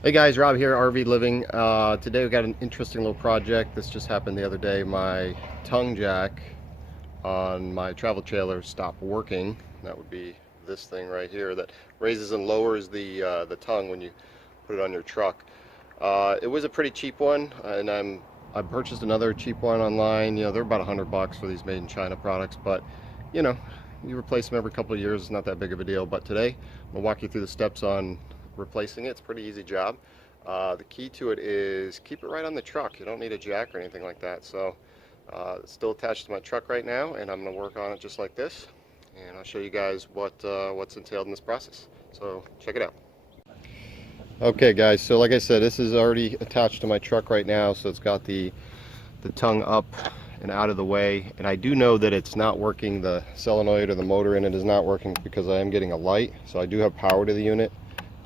Hey guys, Rob here, RV Living. Today we got an interesting little project. This just happened the other day. My tongue jack on my travel trailer stopped working. That would be this thing right here that raises and lowers the tongue when you put it on your truck. It was a pretty cheap one, and I purchased another cheap one online. You know, they're about $100 for these made in China products, but you know, you replace them every couple of years. It's not that big of a deal. But today I'm gonna walk you through the steps on replacing it. It's a pretty easy job. The key to it is keep it right on the truck. You don't need a jack or anything like that. So it's still attached to my truck right now, and I'm going to work on it just like this. And I'll show you guys what's entailed in this process. So check it out. Okay guys, so like I said, this is already attached to my truck right now. So it's got the tongue up and out of the way. And I do know that it's not working. The solenoid or the motor in it is not working because I am getting a light. So I do have power to the unit,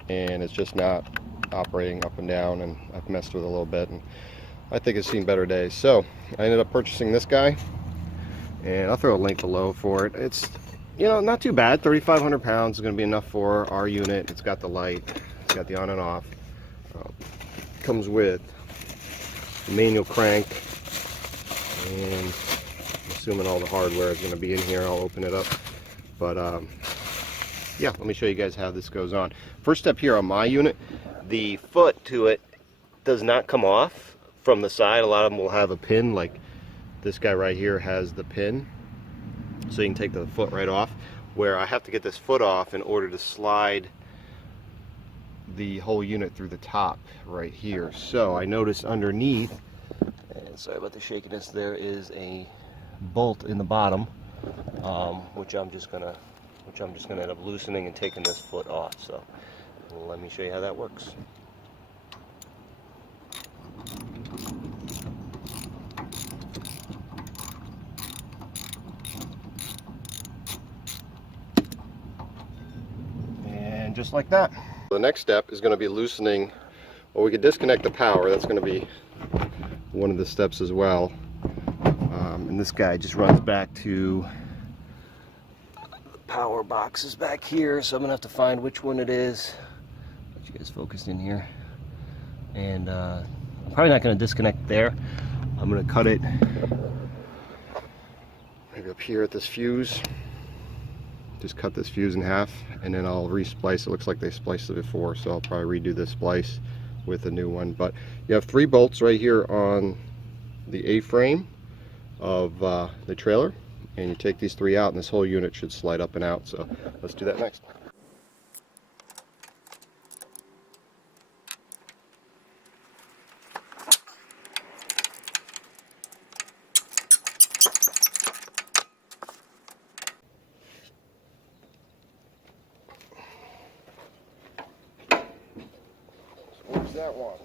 and it's just not operating up and down, and I've messed with it a little bit, and I think it's seen better days. So I ended up purchasing this guy, and I'll throw a link below for it. It's, you know, not too bad. 3,500 pounds is going to be enough for our unit. It's got the light, it's got the on and off. Comes with the manual crank, and I'm assuming all the hardware is going to be in here. I'll open it up, but yeah, let me show you guys how this goes on. First step here on my unit, the foot to it does not come off from the side. A lot of them will have a pin, like this guy right here has the pin, so you can take the foot right off, where I have to get this foot off in order to slide the whole unit through the top right here. So I notice underneath, and sorry about the shakiness, there is a bolt in the bottom, which I'm just gonna end up loosening and taking this foot off. So let me show you how that works. And just like that. The next step is going to be loosening, well, we could disconnect the power. That's going to be one of the steps as well. And this guy just runs back to the power boxes back here, so I'm going to have to find which one it is. Get you guys focused in here. And I'm probably not going to disconnect there. I'm going to cut it maybe up here at this fuse. Just cut this fuse in half, and then I'll re-splice. It looks like they spliced it before, so I'll probably redo this splice with a new one. But you have 3 bolts right here on the A-frame of the trailer, and you take these 3 out, and this whole unit should slide up and out. So let's do that next. Where's that one?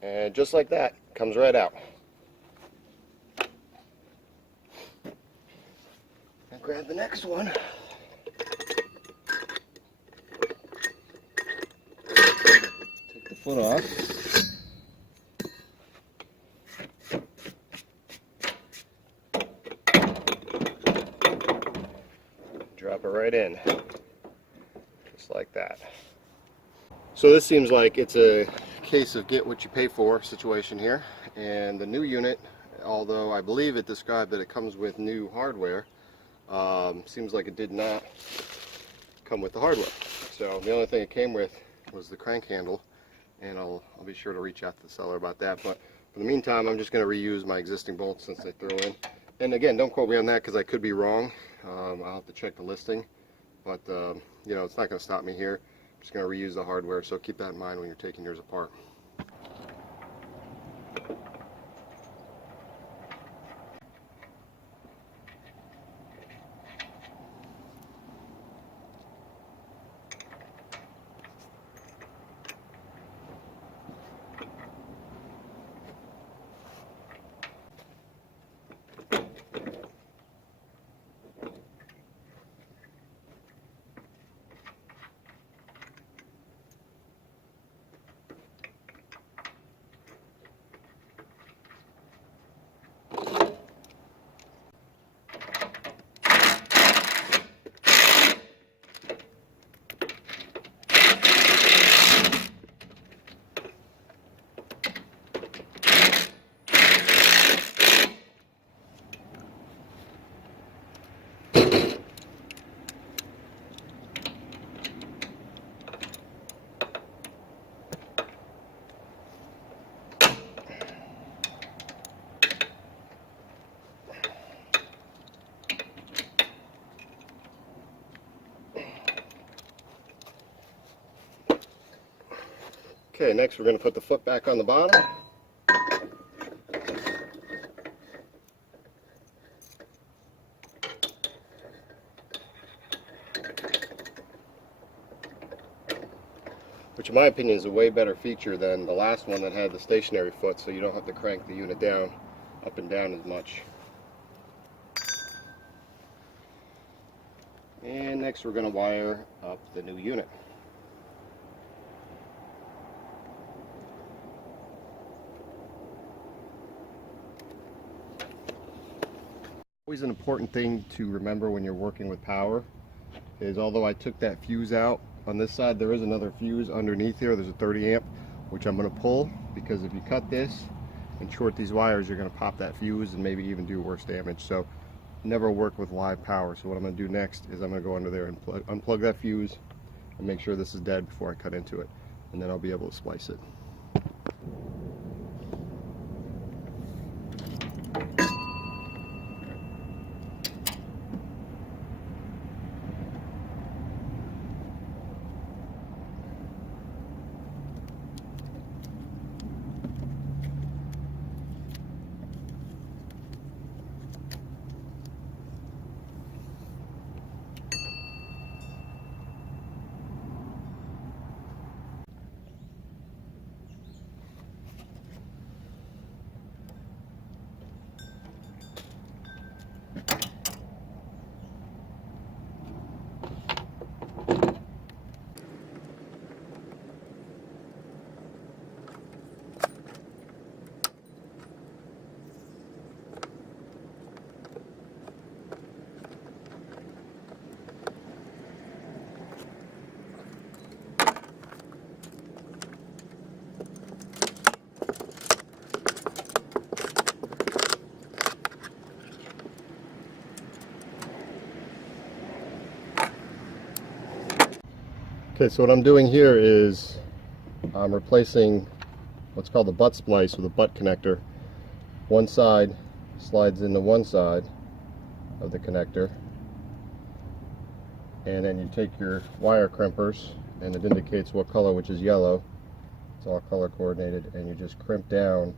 And just like that, comes right out. I'll grab the next one. Take the foot off. Drop it right in. Just like that. So this seems like it's a case of get what you pay for situation here, and the new unit although I believe it described that it comes with new hardware. Seems like it did not come with the hardware. So the only thing it came with was the crank handle, and I'll be sure to reach out to the seller about that. But for the meantime, I'm just going to reuse my existing bolts since they threw in. And again, don't quote me on that because I could be wrong. I'll have to check the listing, but you know, it's not going to stop me here. I'm just going to reuse the hardware, so keep that in mind when you're taking yours apart. Okay, next we're going to put the foot back on the bottom. Which in my opinion is a way better feature than the last one that had the stationary foot, so you don't have to crank the unit down, up and down as much. And next we're going to wire up the new unit. Always an important thing to remember when you're working with power is, although I took that fuse out on this side, there is another fuse underneath here. There's a 30 amp, which I'm going to pull, because if you cut this and short these wires, you're going to pop that fuse and maybe even do worse damage. So never work with live power. So what I'm going to do next is I'm going to go under there and unplug that fuse and make sure this is dead before I cut into it, and then I'll be able to splice it. Okay, so what I'm doing here is I'm replacing what's called the butt splice with a butt connector. One side slides into one side of the connector, and then you take your wire crimpers, and it indicates what color, which is yellow. It's all color coordinated, and you just crimp down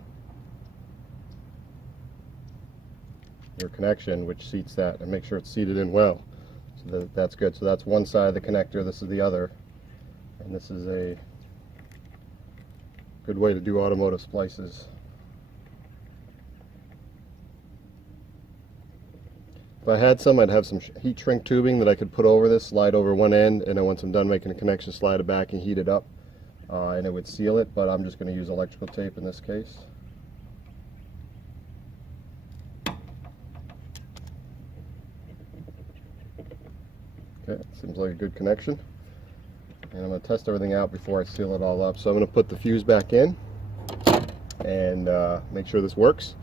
your connection, which seats that, and make sure it's seated in well. So that's good. So that's one side of the connector, this is the other. And this is a good way to do automotive splices. If I had some, I'd have some heat shrink tubing that I could put over this, slide over one end, and then once I'm done making a connection, slide it back and heat it up, and it would seal it, but I'm just going to use electrical tape in this case. Okay, seems like a good connection. And I'm going to test everything out before I seal it all up. So I'm going to put the fuse back in and make sure this works.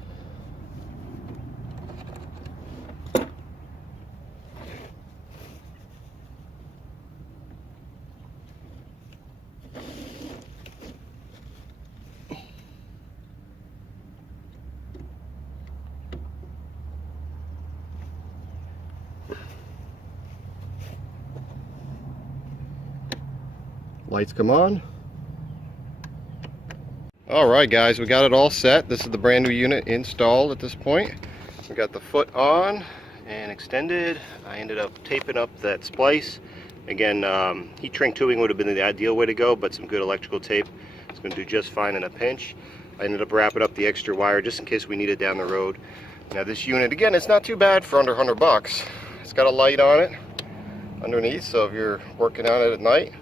Lights come on. Alright guys, we got it all set. This is the brand new unit installed at this point. We got the foot on and extended. I ended up taping up that splice. Again, heat shrink tubing would have been the ideal way to go, but some good electrical tape is going to do just fine in a pinch. I ended up wrapping up the extra wire just in case we need it down the road. Now this unit, again, it's not too bad for under 100 bucks. It's got a light on it underneath, so if you're working on it at night.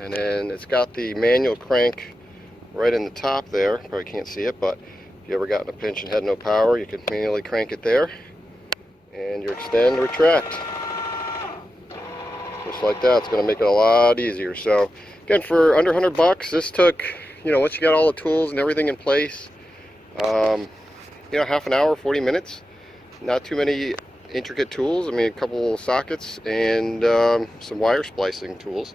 And then it's got the manual crank right in the top there. Probably can't see it, but if you ever got in a pinch and had no power, you can manually crank it there. And you extend, retract. Just like that. It's going to make it a lot easier. So again, for under 100 bucks, this took, you know, once you got all the tools and everything in place, you know, half an hour, 40 minutes. Not too many intricate tools. I mean, a couple sockets and some wire splicing tools,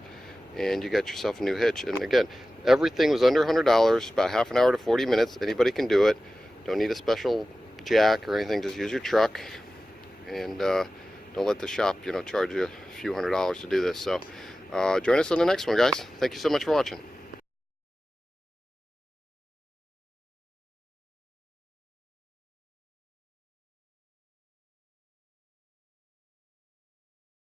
and you got yourself a new hitch. And again, everything was under $100, about half an hour to 40 minutes. Anybody can do it. Don't need a special jack or anything. Just use your truck, and don't let the shop, you know, charge you a few $100s to do this. So join us on the next one, guys. Thank you so much for watching.